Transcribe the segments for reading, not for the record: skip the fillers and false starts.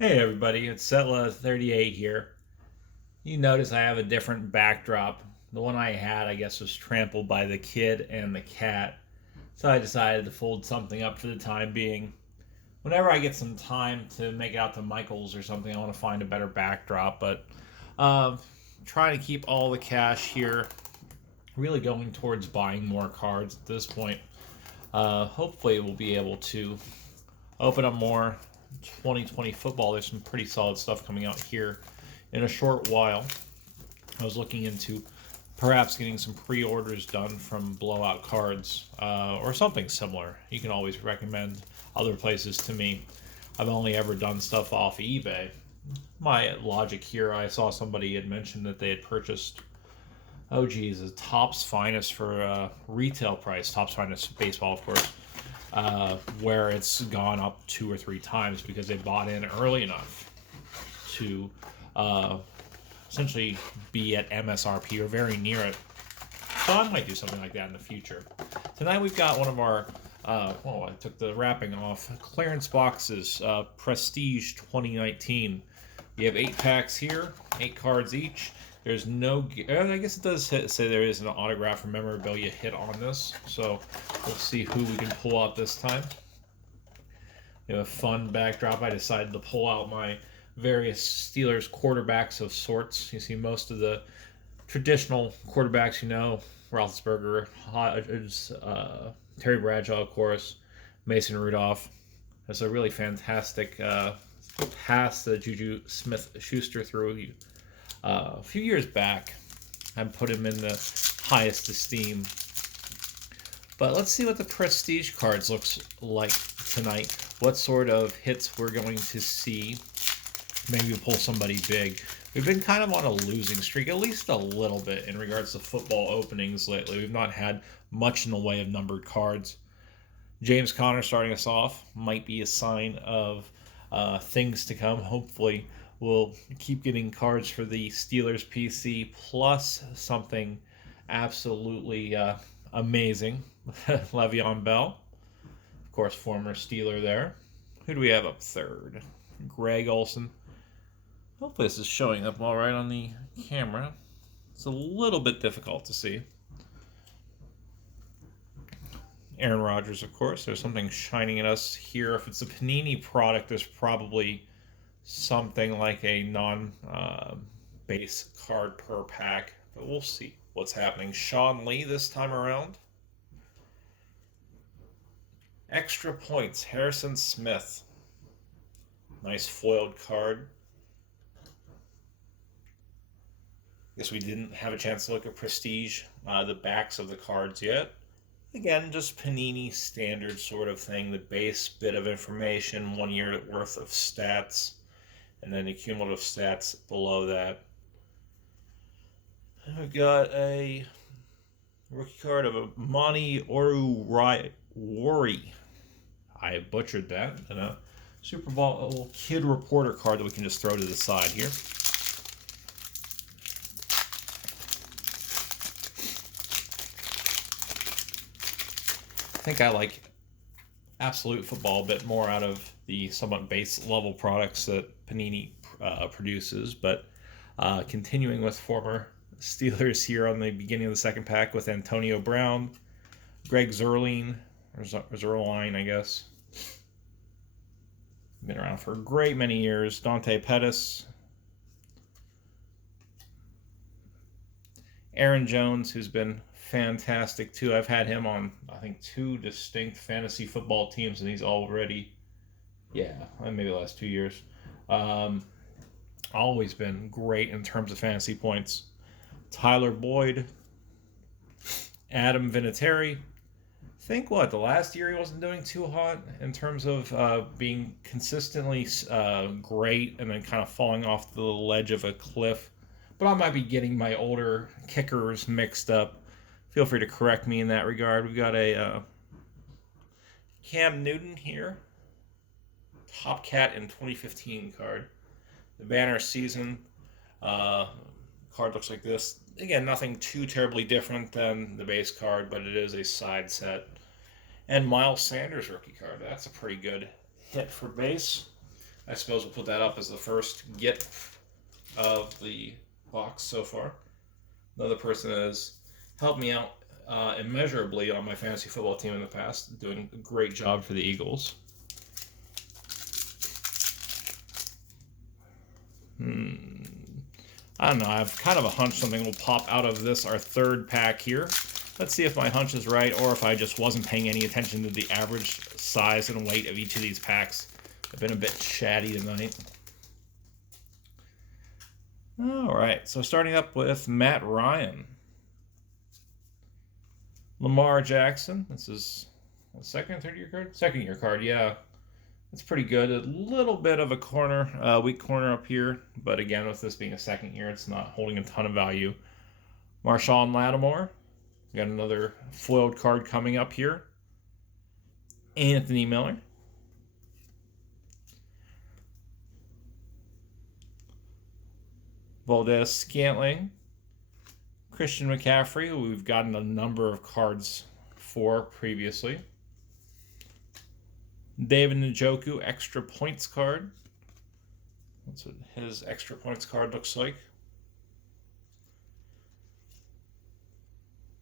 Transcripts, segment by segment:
Hey everybody, it's Setla38 here. You notice I have a different backdrop. The one I had, I guess, was trampled by the kid and the cat. So I decided to fold something up for the time being. Whenever I get some time to make it out to Michael's or something, I want to find a better backdrop. But uh, trying to keep all the cash here, really going towards buying more cards at this point. Hopefully, we'll be able to open up more 2020 football. There's some pretty solid stuff coming out here in a short while. I was looking into perhaps getting some pre-orders done from Blowout Cards or something similar. You can always recommend other places to me. I've only ever done stuff off eBay. My logic here, I saw somebody had mentioned that they had purchased, oh geez, a Topps Finest for retail price, Topps Finest baseball, of course, where it's gone up 2 or 3 times because they bought in early enough to uh, essentially be at MSRP or very near it. So I might do something like that in the future. Tonight we've got one of our, I took the wrapping off, clearance boxes, Prestige 2019. We have 8 packs here, 8 cards each. There's no, I guess it does say there is an autograph or memorabilia hit on this. So we'll see who we can pull out this time. We have a fun backdrop. I decided to pull out my various Steelers quarterbacks of sorts. You see most of the traditional quarterbacks, Roethlisberger, Hodges, Terry Bradshaw, of course, Mason Rudolph. That's a really fantastic pass that Juju Smith-Schuster threw a few years back. I put him in the highest esteem. But let's see what the Prestige cards looks like tonight. What sort of hits we're going to see. Maybe we'll pull somebody big. We've been kind of on a losing streak, at least a little bit, in regards to football openings lately. We've not had much in the way of numbered cards. James Conner starting us off might be a sign of things to come. Hopefully, we'll keep getting cards for the Steelers PC plus something absolutely amazing. Le'Veon Bell, of course, former Steeler there. Who do we have up third? Greg Olson. Hopefully this is showing up all right on the camera. It's a little bit difficult to see. Aaron Rodgers, of course. There's something shining at us here. If it's a Panini product, there's probably something like a non-base card per pack. But we'll see what's happening. Sean Lee this time around. Extra points. Harrison Smith. Nice foiled card. Guess we didn't have a chance to look at Prestige, the backs of the cards yet. Again, just Panini standard sort of thing. The base bit of information, 1 year worth of stats, and then the cumulative stats below that. We've got a rookie card of a Monty Oruwari. I butchered that. And a Super Bowl kid reporter card that we can just throw to the side here. I think I like Absolute Football a bit more out of the somewhat base level products that Panini produces, but continuing with former Steelers here on the beginning of the second pack with Antonio Brown, Greg Zerline, or Zerline, I guess. Been around for a great many years. Dante Pettis, Aaron Jones, who's been fantastic too. I've had him on, I think, 2 distinct fantasy football teams, and he's already, maybe the last 2 years. Always been great in terms of fantasy points. Tyler Boyd, Adam Vinatieri. Think what, the last year he wasn't doing too hot in terms of being consistently great and then kind of falling off the ledge of a cliff. But I might be getting my older kickers mixed up. Feel free to correct me in that regard. We've got a Cam Newton here. Top Cat in 2015 card. The banner season card looks like this. Again, nothing too terribly different than the base card, but it is a side set. And Miles Sanders rookie card. That's a pretty good hit for base. I suppose we'll put that up as the first get of the box so far. Another person has helped me out immeasurably on my fantasy football team in the past, doing a great job for the Eagles. I don't know. I have kind of a hunch something will pop out of this, our third pack here. Let's see if my hunch is right or if I just wasn't paying any attention to the average size and weight of each of these packs. I've been a bit chatty tonight. All right, so starting up with Matt Ryan. Lamar Jackson. This is a second, third year card? Second year card, yeah. It's pretty good. A little bit of a corner, weak corner up here. But again, with this being a second year, it's not holding a ton of value. Marshawn Lattimore. We got another foiled card coming up here. Anthony Miller. Valdez Scantling. Christian McCaffrey, who we've gotten a number of cards for previously. David Njoku, extra points card. That's what his extra points card looks like.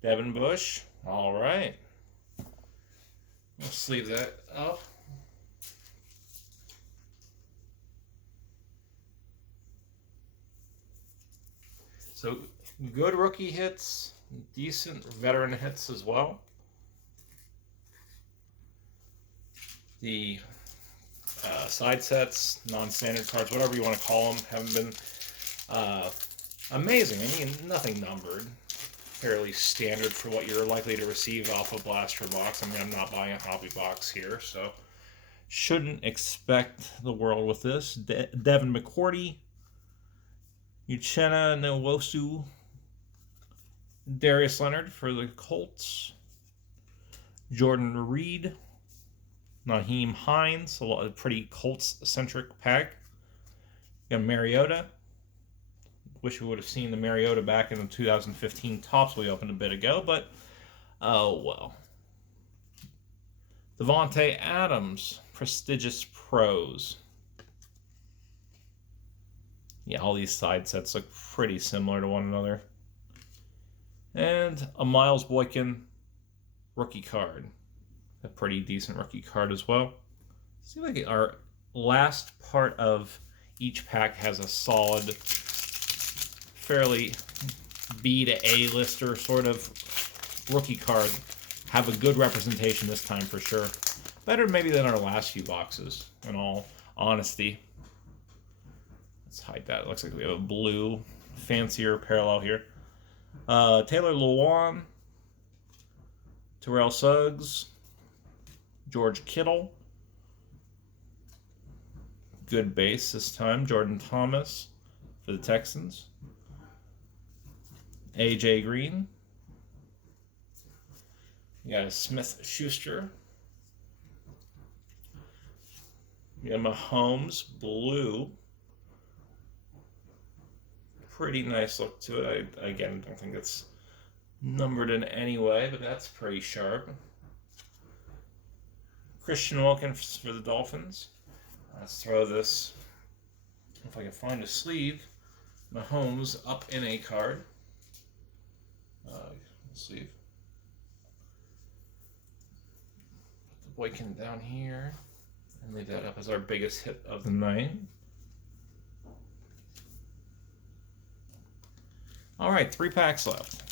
Devin Bush. All right. We'll sleeve that up. So good rookie hits, decent veteran hits as well. The side sets, non-standard cards, whatever you want to call them, haven't been amazing. I mean, nothing numbered. Fairly standard for what you're likely to receive off a blaster box. I mean, I'm not buying a hobby box here, so shouldn't expect the world with this. Devin McCourty, Uchenna Nwosu, Darius Leonard for the Colts, Jordan Reed, Naheem Hines, a lot of pretty Colts-centric pack. You got Mariota. Wish we would have seen the Mariota back in the 2015 Topps we opened a bit ago, but oh well. Devontae Adams, prestigious pros. Yeah, all these side sets look pretty similar to one another. And a Miles Boykin rookie card. A pretty decent rookie card as well. Seems like our last part of each pack has a solid, fairly B to A lister sort of rookie card. Have a good representation this time for sure. Better maybe than our last few boxes, in all honesty. Let's hide that. It looks like we have a blue, fancier parallel here. Taylor Lewan, Terrell Suggs, George Kittle. Good base this time. Jordan Thomas for the Texans. A.J. Green. You got a Smith-Schuster. You got Mahomes, blue. Pretty nice look to it. I, again, don't think it's numbered in any way, but that's pretty sharp. Christian Wilkins for the Dolphins. Let's throw this, if I can find a sleeve, Mahomes up in a card. Sleeve. Put the Boykin down here and leave that up as our biggest hit of the night. All right, 3 packs left.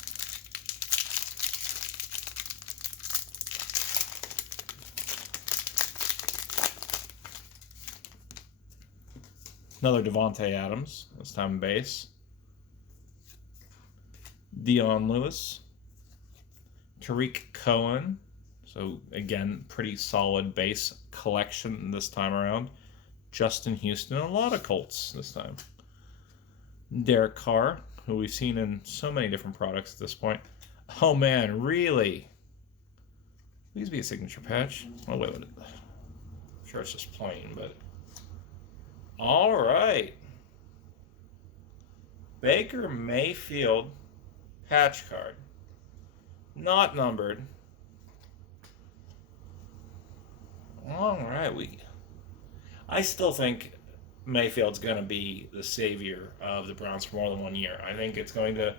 Another Devontae Adams, this time base. Dion Lewis. Tariq Cohen. So, again, pretty solid base collection this time around. Justin Houston, a lot of Colts this time. Derek Carr, who we've seen in so many different products at this point. Oh, man, really? Please be a signature patch. Oh, wait. I'm sure it's just plain, but... All right. Baker Mayfield patch card. Not numbered. All right. I still think Mayfield's going to be the savior of the Browns for more than 1 year. I think it's going to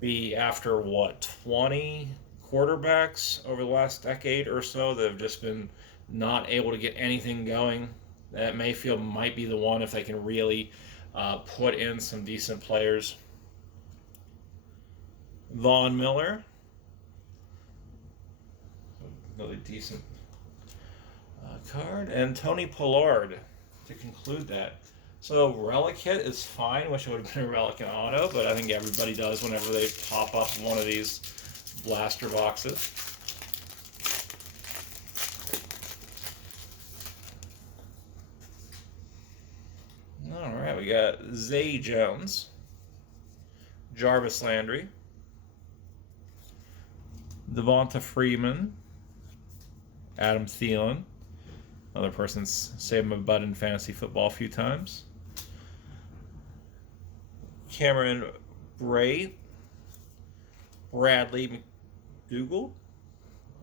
be after, what, 20 quarterbacks over the last decade or so that have just been not able to get anything going. That Mayfield might be the one if they can really put in some decent players. Von Miller, another decent card, and Tony Pollard to conclude that. So relic hit is fine. Wish it would have been a relic and auto, but I think everybody does whenever they pop up one of these blaster boxes. All right, we got Zay Jones, Jarvis Landry, Devonta Freeman, Adam Thielen. Another person's saved my butt in fantasy football a few times. Cameron Bray, Bradley McDougall.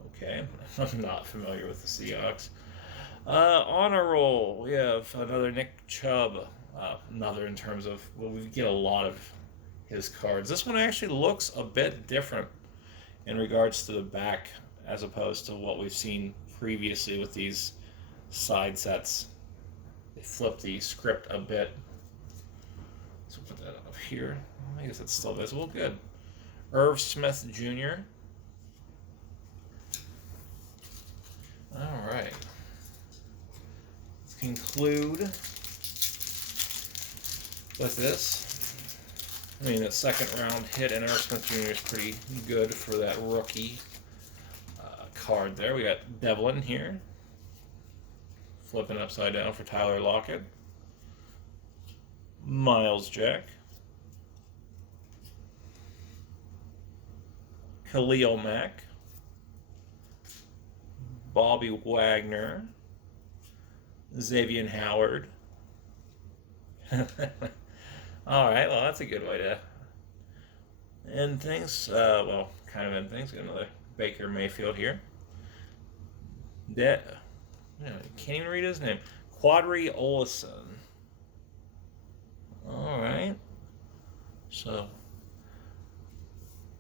Okay, I'm not familiar with the Seahawks. Honor roll, we have another Nick Chubb. Another in terms of, well, we get a lot of his cards. This one actually looks a bit different in regards to the back as opposed to what we've seen previously with these side sets. They flip the script a bit. So put that up here. I guess it's still visible. Good. Irv Smith Jr. All right. Let's conclude with this. I mean, the second round hit and Irv Smith Jr. is pretty good for that rookie card there. We got Devlin here. Flipping upside down for Tyler Lockett. Miles Jack. Khalil Mack. Bobby Wagner. Xavier Howard. All right, well, that's a good way to end things. Well, kind of end things. Got another Baker Mayfield here. Can't even read his name. Quadri Olison. All right. So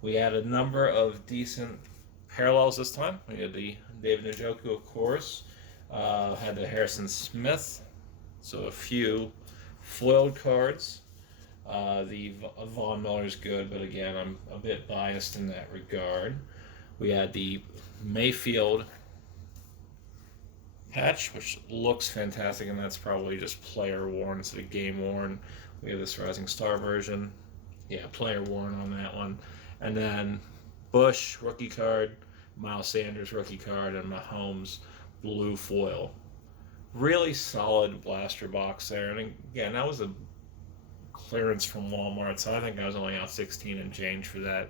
we had a number of decent parallels this time. We had the David Njoku, of course. Had the Harrison Smith. So a few foiled cards. The Von Miller's good, but again, I'm a bit biased in that regard. We had the Mayfield patch, which looks fantastic, and that's probably just player worn instead of game worn. We have this Rising Star version. Yeah, player worn on that one. And then Bush, rookie card, Miles Sanders, rookie card, and Mahomes, blue foil. Really solid blaster box there. And again, that was a clearance from Wal-Mart, so I think I was only out 16 and change for that.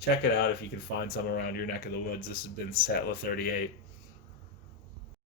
Check it out if you can find some around your neck of the woods. This has been Settler 38.